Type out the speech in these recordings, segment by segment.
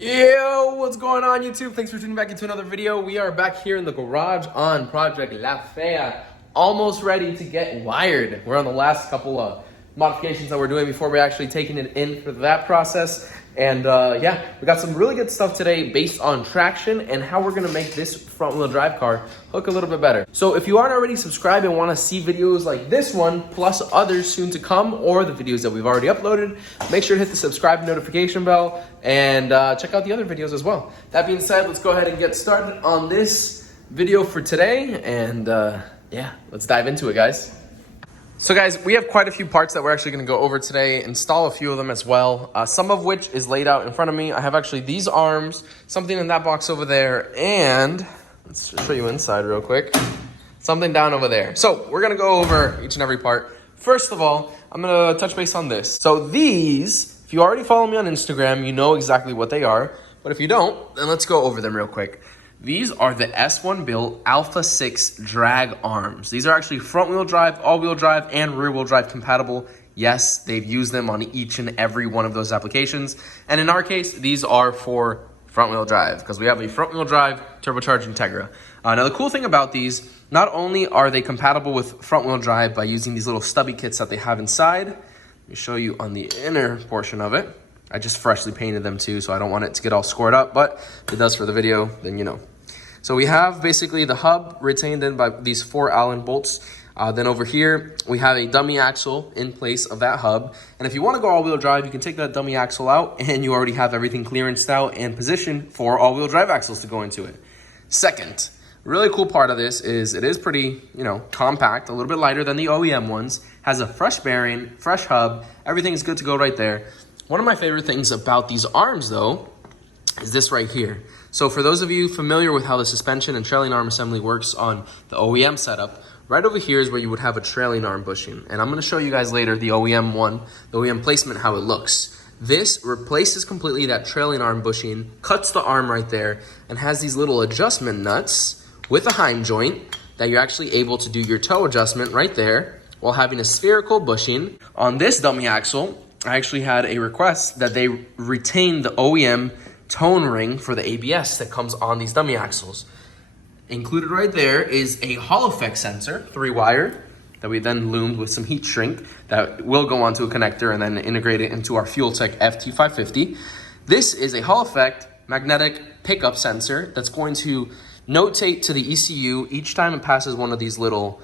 Yo, what's going on YouTube? Thanks for tuning back into another video. We are back here in the garage on Project La Fea, almost ready to get wired. We're on the last couple of modifications that we're doing before we're actually taking it in for that process. And yeah, we got some really good stuff today based on traction and how we're gonna make this front wheel drive car look a little bit better. So if you aren't already subscribed and wanna see videos like this one, plus others soon to come, or the videos that we've already uploaded, make sure to hit the subscribe notification bell and check out the other videos as well. That being said, let's go ahead and get started on this video for today. And yeah, let's dive into it, guys. So guys, we have quite a few parts that we're actually going to go over today, install a few of them as well, some of which is laid out in front of me. I have actually these arms, something in that box over there, and let's just show you inside real quick, something down over there. So we're going to go over each and every part. First of all, I'm going to touch base on this. So these, if you already follow me on Instagram, you know exactly what they are, but if you don't, then let's go over them real quick. These are the S1 built Alpha 6 drag arms. These are actually front wheel drive, all wheel drive, and rear wheel drive compatible. Yes, they've used them on each and every one of those applications. And in our case, these are for front wheel drive because we have a front wheel drive turbocharged Integra. Now the cool thing about these, not only are they compatible with front wheel drive by using these little stubby kits that they have inside. Let me show you on the inner portion of it. I just freshly painted them too, so I don't want it to get all scored up, but if it does for the video, then you know. So we have basically the hub retained in by these 4 Allen bolts. Then over here, we have a dummy axle in place of that hub. And if you want to go all-wheel drive, you can take that dummy axle out and you already have everything clearanced out and positioned for all-wheel drive axles to go into it. Second, really cool part of this is it is pretty, compact, a little bit lighter than the OEM ones. Has a fresh bearing, fresh hub, everything is good to go right there. One of my favorite things about these arms though, is this right here. So for those of you familiar with how the suspension and trailing arm assembly works on the OEM setup, right over here is where you would have a trailing arm bushing. And I'm gonna show you guys later the OEM one, the OEM placement, how it looks. This replaces completely that trailing arm bushing, cuts the arm right there, and has these little adjustment nuts with a heim joint that you're actually able to do your toe adjustment right there while having a spherical bushing. On this dummy axle, I actually had a request that they retain the OEM tone ring for the ABS that comes on these dummy axles. Included right there is a Hall effect sensor, 3-wire, that we then loomed with some heat shrink that will go onto a connector and then integrate it into our FuelTech FT550. This is a Hall effect magnetic pickup sensor that's going to notate to the ECU each time it passes one of these little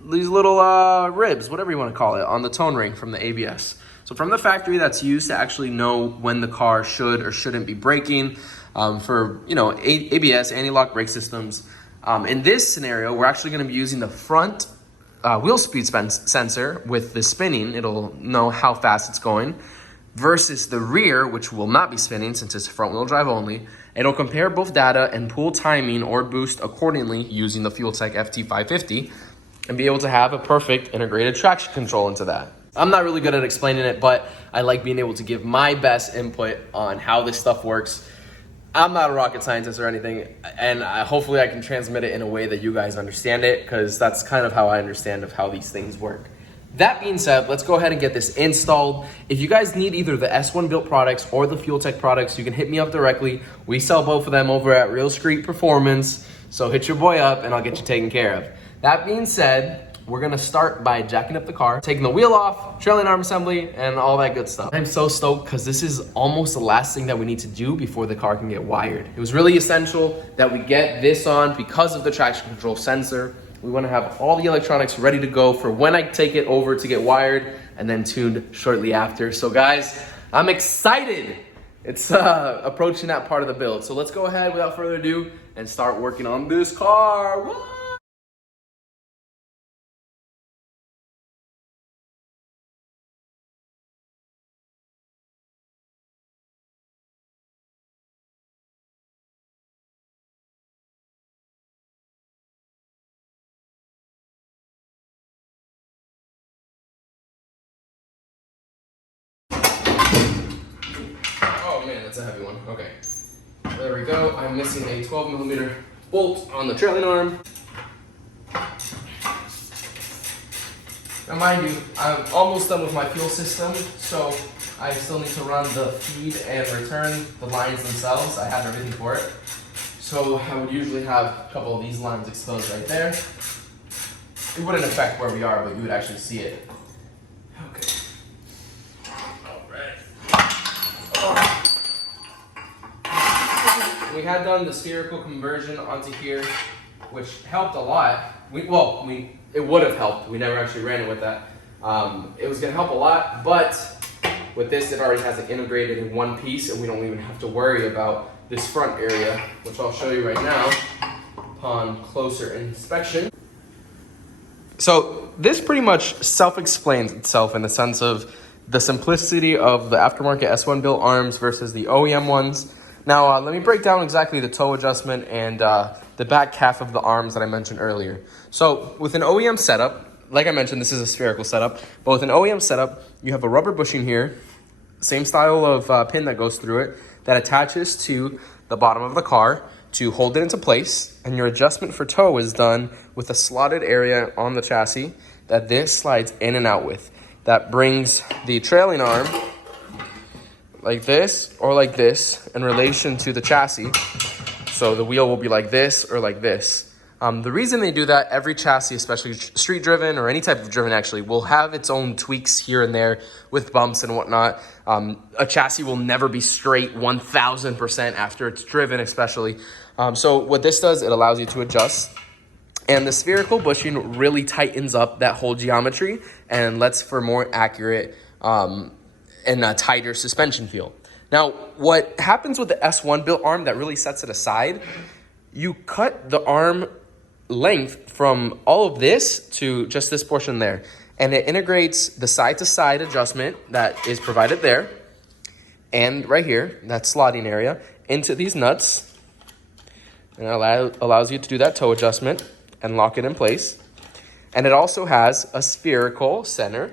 ribs, whatever you want to call it, on the tone ring from the ABS. So from the factory, that's used to actually know when the car should or shouldn't be braking for, ABS, anti-lock brake systems. In this scenario, we're actually going to be using the front wheel speed sensor with the spinning. It'll know how fast it's going versus the rear, which will not be spinning since it's front wheel drive only. It'll compare both data and pull timing or boost accordingly using the FuelTech FT550 and be able to have a perfect integrated traction control into that. I'm not really good at explaining it, but I like being able to give my best input on how this stuff works. I'm not a rocket scientist or anything, and hopefully I can transmit it in a way that you guys understand it, because that's kind of how I understand of how these things work. That being said, let's go ahead and get this installed. If you guys need either the S1 built products or the FuelTech products, you can hit me up directly. We sell both of them over at Real Street Performance, so hit your boy up and I'll get you taken care of. That being said, we're gonna start by jacking up the car, taking the wheel off, trailing arm assembly, and all that good stuff. I'm so stoked because this is almost the last thing that we need to do before the car can get wired. It was really essential that we get this on because of the traction control sensor. We wanna have all the electronics ready to go for when I take it over to get wired and then tuned shortly after. So guys, I'm excited. It's approaching that part of the build. So let's go ahead without further ado and start working on this car. Woo! That's a heavy one. Okay. There we go. I'm missing a 12mm bolt on the trailing arm. Now mind you, I'm almost done with my fuel system, so I still need to run the feed and return the lines themselves. I have everything for it. So I would usually have a couple of these lines exposed right there. It wouldn't affect where we are, but you would actually see it. Okay. Alright. We had done the spherical conversion onto here, which helped a lot. It would have helped. We never actually ran it with that. It was going to help a lot, but with this, it already has it integrated in one piece, and we don't even have to worry about this front area, which I'll show you right now upon closer inspection. So this pretty much self-explains itself in the sense of the simplicity of the aftermarket S1 built arms versus the OEM ones. Now, let me break down exactly the toe adjustment and the back half of the arms that I mentioned earlier. So with an OEM setup, like I mentioned, this is a spherical setup, but with an OEM setup, you have a rubber bushing here, same style of pin that goes through it, that attaches to the bottom of the car to hold it into place, and your adjustment for toe is done with a slotted area on the chassis that this slides in and out with. That brings the trailing arm like this or like this in relation to the chassis. So the wheel will be like this or like this. The reason they do that, every chassis, especially street driven or any type of driven actually, will have its own tweaks here and there with bumps and whatnot. A chassis will never be straight 1000% after it's driven especially. So what this does, it allows you to adjust. And the spherical bushing really tightens up that whole geometry and lets for more accurate and a tighter suspension feel. Now, what happens with the S1 built arm that really sets it aside, you cut the arm length from all of this to just this portion there. And it integrates the side-to-side adjustment that is provided there and right here, that slotting area, into these nuts. And it allows you to do that toe adjustment and lock it in place. And it also has a spherical center,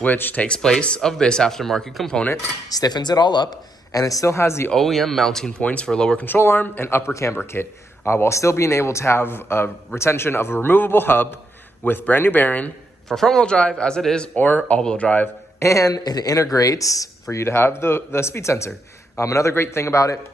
which takes place of this aftermarket component, stiffens it all up, and it still has the OEM mounting points for lower control arm and upper camber kit, while still being able to have a retention of a removable hub with brand new bearing for front-wheel drive as it is, or all-wheel drive, and it integrates for you to have the speed sensor. Another great thing about it,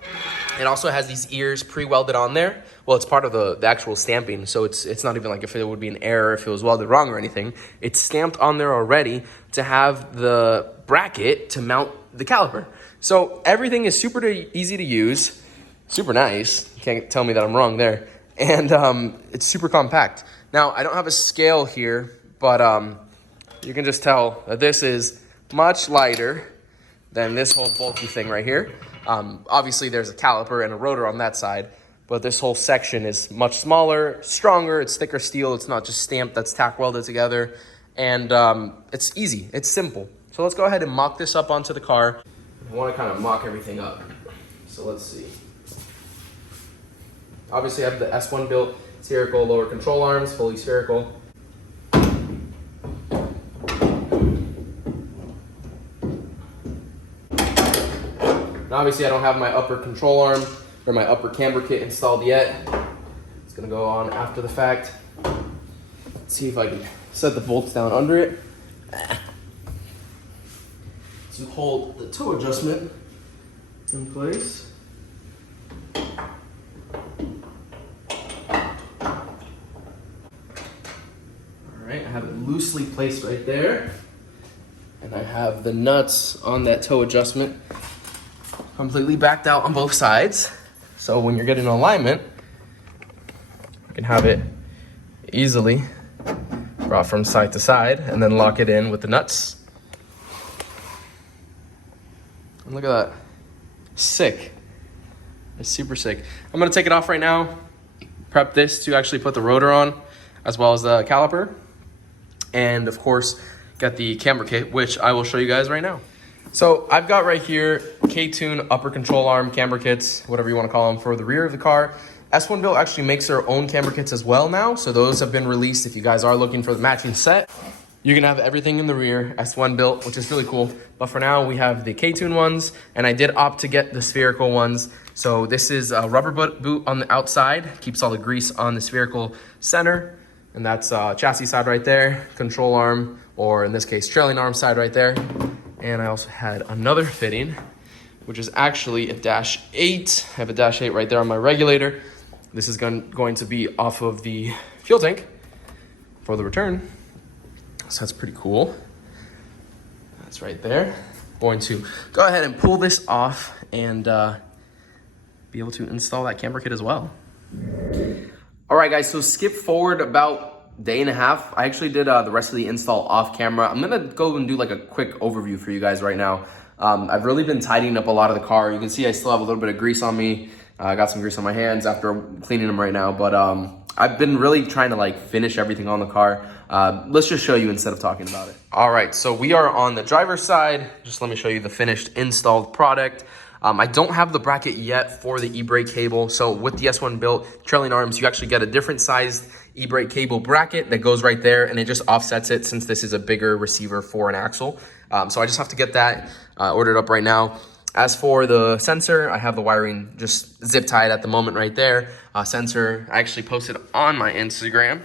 it also has these ears pre-welded on there. Well, it's part of the actual stamping, so it's not even like if it would be an error if it was welded wrong or anything. It's stamped on there already to have the bracket to mount the caliper. So everything is super easy to use, super nice. You can't tell me that I'm wrong there. And it's super compact. Now, I don't have a scale here, but you can just tell that this is much lighter than this whole bulky thing right here. Obviously, there's a caliper and a rotor on that side, but this whole section is much smaller, stronger, it's thicker steel, it's not just stamped, that's tack welded together, and it's easy, it's simple. So let's go ahead and mock this up onto the car. I want to kind of mock everything up, so let's see. Obviously, I have the S1 built spherical lower control arms, fully spherical. Now, obviously, I don't have my upper control arm or my upper camber kit installed yet. It's gonna go on after the fact. Let's see if I can set the bolts down under it to hold the toe adjustment in place. Alright, I have it loosely placed right there. And I have the nuts on that toe adjustment completely backed out on both sides. So when you're getting alignment, you can have it easily brought from side to side and then lock it in with the nuts. And look at that. Sick. It's super sick. I'm gonna take it off right now, prep this to actually put the rotor on, as well as the caliper. And of course, got the camber kit, which I will show you guys right now. So I've got right here K-Tune upper control arm camber kits, whatever you want to call them, for the rear of the car. S1 Built actually makes their own camber kits as well now, so those have been released. If you guys are looking for the matching set, you can have everything in the rear, S1 Built, which is really cool. But for now, we have the K-Tune ones, and I did opt to get the spherical ones. So this is a rubber boot on the outside, keeps all the grease on the spherical center, and that's chassis side right there, control arm, or in this case, trailing arm side right there. And I also had another fitting, which is actually a dash 8. I have a dash 8 right there on my regulator. This is going to be off of the fuel tank for the return. So that's pretty cool. That's right there. Going to go ahead and pull this off and be able to install that camber kit as well. All right, guys, so skip forward about day and a half. I actually did the rest of the install off camera. I'm gonna go and do like a quick overview for you guys right now. I've really been tidying up a lot of the car. You can see I still have a little bit of grease on me. I got some grease on my hands after cleaning them right now, but I've been really trying to like finish everything on the car. Let's just show you instead of talking about it. All right, so we are on the driver's side. Just let me show you the finished installed product. I don't have the bracket yet for the e-brake cable. So with the S1 built trailing arms, you actually get a different sized e-brake cable bracket that goes right there, and it just offsets it since this is a bigger receiver for an axle. So I just have to get that ordered up right now. As for the sensor, I have the wiring just zip tied at the moment right there. Sensor, I actually posted on my Instagram.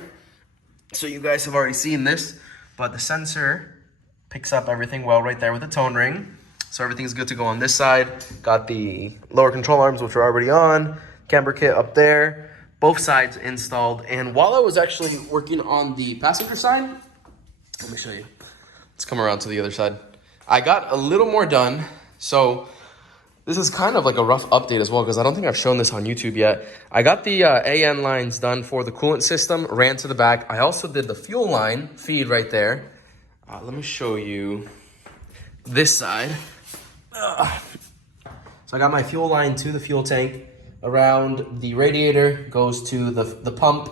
So you guys have already seen this, but the sensor picks up everything well right there with the tone ring. So everything's good to go on this side. Got the lower control arms, which are already on. Camber kit up there. Both sides installed. And while I was actually working on the passenger side, let me show you. Let's come around to the other side. I got a little more done. So this is kind of like a rough update as well, because I don't think I've shown this on YouTube yet. I got the AN lines done for the coolant system, ran to the back. I also did the fuel line feed right there. Let me show you this side. So I got my fuel line to the fuel tank, around the radiator, goes to the pump,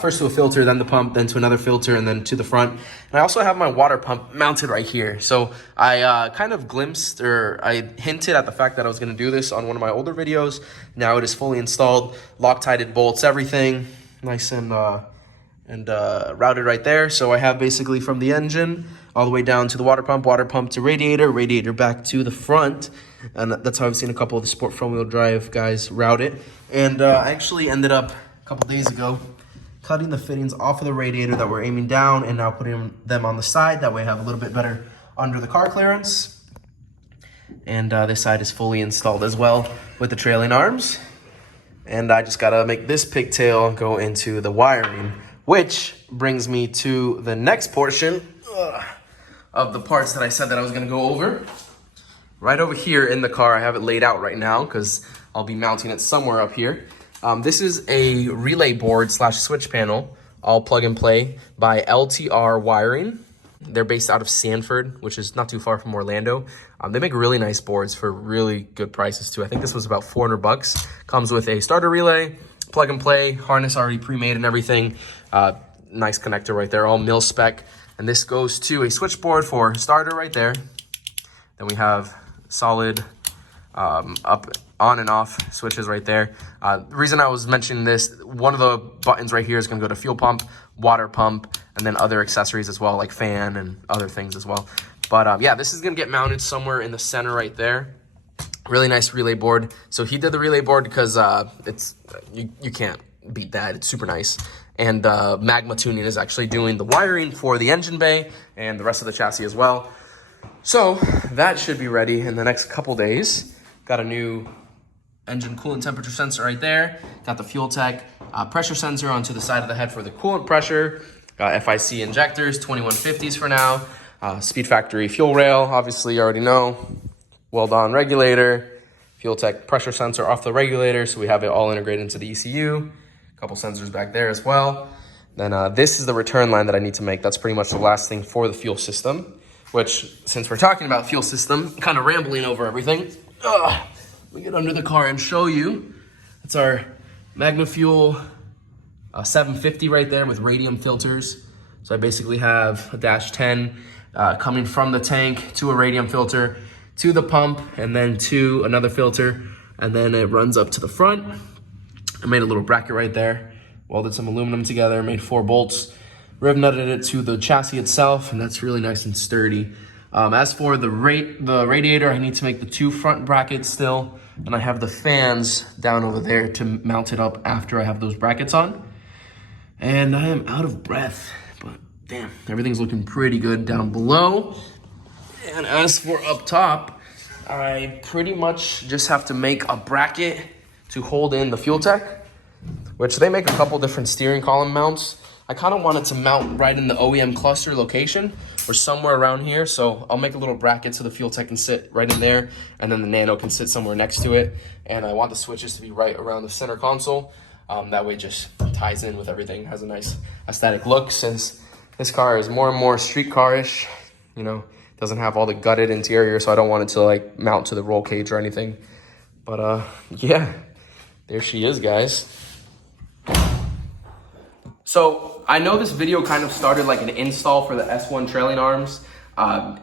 first to a filter, then the pump, then to another filter, and then to the front. And I also have my water pump mounted right here. So I kind of glimpsed, or I hinted at the fact that I was going to do this on one of my older videos. Now it is fully installed, Loctited bolts, everything nice and routed right there. So I have basically from the engine all the way down to the water pump to radiator back to the front. And that's how I've seen a couple of the sport front wheel drive guys route it. And I actually ended up a couple days ago cutting the fittings off of the radiator that were aiming down and now putting them on the side. That way I have a little bit better under the car clearance. And this side is fully installed as well with the trailing arms. And I just gotta make this pigtail go into the wiring, which brings me to the next portion of the parts that I said that I was gonna go over. Right over here in the car, I have it laid out right now because I'll be mounting it somewhere up here. This is a relay board / switch panel, all plug and play by LTR Wiring. They're based out of Sanford, which is not too far from Orlando. They make really nice boards for really good prices too. I think this was about $400. Comes with a starter relay, plug and play, harness already pre-made and everything. Nice connector right there, all mil spec. And this goes to a switchboard for starter right there. Then we have solid up, on and off switches right there. The reason I was mentioning this, one of the buttons right here is gonna go to fuel pump, water pump, and then other accessories as well, like fan and other things as well. But yeah, this is gonna get mounted somewhere in the center right there. Really nice relay board. So he did the relay board because you can't beat that. It's super nice. And Magma Tuning is actually doing the wiring for the engine bay and the rest of the chassis as well. So that should be ready in the next couple days. Got a new engine coolant temperature sensor right there. Got the fuel tech pressure sensor onto the side of the head for the coolant pressure. Got FIC injectors, 2150s for now. Speed Factory fuel rail, obviously you already know. Well-done regulator. Fuel tech pressure sensor off the regulator, so we have it all integrated into the ECU. A couple sensors back there as well. Then this is the return line that I need to make. That's pretty much the last thing for the fuel system, which, since we're talking about fuel system, kind of rambling over everything. Let me get under the car and show you. It's our Magma Fuel 750 right there with radium filters. So I basically have a dash 10 coming from the tank to a radium filter, to the pump, and then to another filter, and then it runs up to the front. I made a little bracket right there, welded some aluminum together, made 4 bolts, riv nutted it to the chassis itself, and that's really nice and sturdy. As for the radiator, I need to make the 2 front brackets still, and I have the fans down over there to mount it up after I have those brackets on. And I am out of breath, but Damn, everything's looking pretty good down below. And as for up top, I pretty much just have to make a bracket to hold in the fuel tech, which they make a couple different steering column mounts. I kind of wanted to mount right in the OEM cluster location or somewhere around here. So I'll make a little bracket so the fuel tech can sit right in there, and then the Nano can sit somewhere next to it. And I want the switches to be right around the center console. That way it just ties in with everything, has a nice aesthetic look, since this car is more and more street car-ish, you know, doesn't have all the gutted interior, so I don't want it to like mount to the roll cage or anything. But yeah, there she is, guys. So I know this video kind of started like an install for the S1 trailing arms.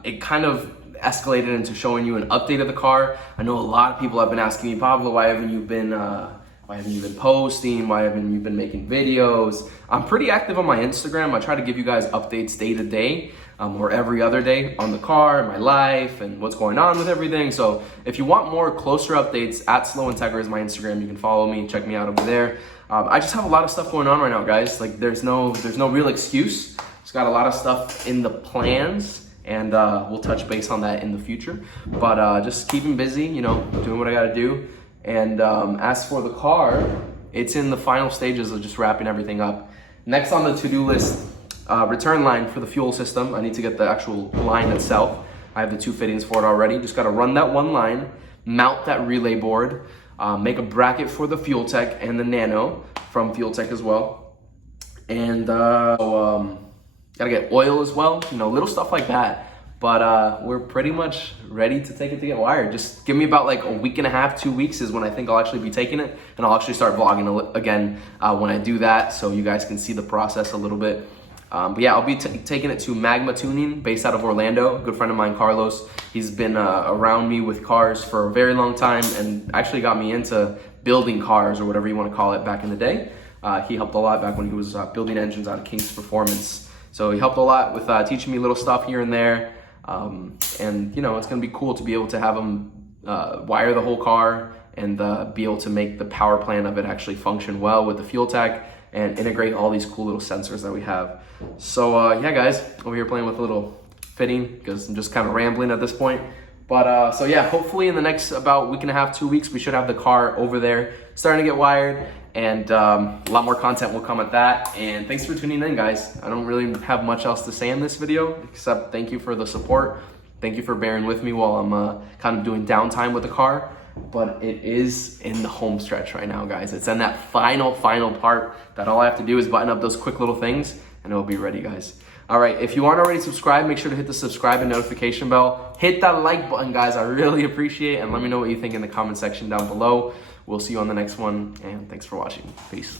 It kind of escalated into showing you an update of the car. I know a lot of people have been asking me, Pablo, why haven't you been posting? Why haven't you been making videos? I'm pretty active on my Instagram. I try to give you guys updates day to day, or every other day on the car, my life, and what's going on with everything. So if you want more closer updates, @SlowIntegra is my Instagram. You can follow me, check me out over there. I just have a lot of stuff going on right now, guys. Like there's no real excuse. Just got a lot of stuff in the plans, and we'll touch base on that in the future. But just keeping busy, you know, doing what I gotta do. And as for the car, it's in the final stages of just wrapping everything up. Next on the to-do list, return line for the fuel system. I need to get the actual line itself. I have the 2 fittings for it already. Just gotta run that one line, mount that relay board, make a bracket for the fuel tech and the Nano from fuel tech as well. And gotta get oil as well, you know, little stuff like that. But we're pretty much ready to take it to get wired. Just give me about like a week and a half, 2 weeks is when I think I'll actually be taking it. And I'll actually start vlogging again when I do that, so you guys can see the process a little bit. But yeah, I'll be taking it to Magma Tuning, based out of Orlando. A good friend of mine, Carlos. He's been around me with cars for a very long time and actually got me into building cars, or whatever you want to call it, back in the day. He helped a lot back when he was building engines out of King's Performance. So he helped a lot with teaching me little stuff here and there. And you know, it's gonna be cool to be able to have them wire the whole car and be able to make the power plant of it actually function well with the fuel tech and integrate all these cool little sensors that we have. So yeah, guys, over here playing with a little fitting because I'm just kind of rambling at this point. But so yeah, hopefully in the next about week and a half, 2 weeks, we should have the car over there starting to get wired, and a lot more content will come at that. And thanks for tuning in, guys. I don't really have much else to say in this video except thank you for the support. Thank you for bearing with me while I'm kind of doing downtime with the car. But it is in the home stretch right now, guys. It's in that final part that all I have to do is button up those quick little things and it'll be ready, guys. All right, if you aren't already subscribed, make sure to hit the subscribe and notification bell. Hit that like button, guys. I really appreciate it. And let me know what you think in the comment section down below. We'll see you on the next one, and thanks for watching. Peace.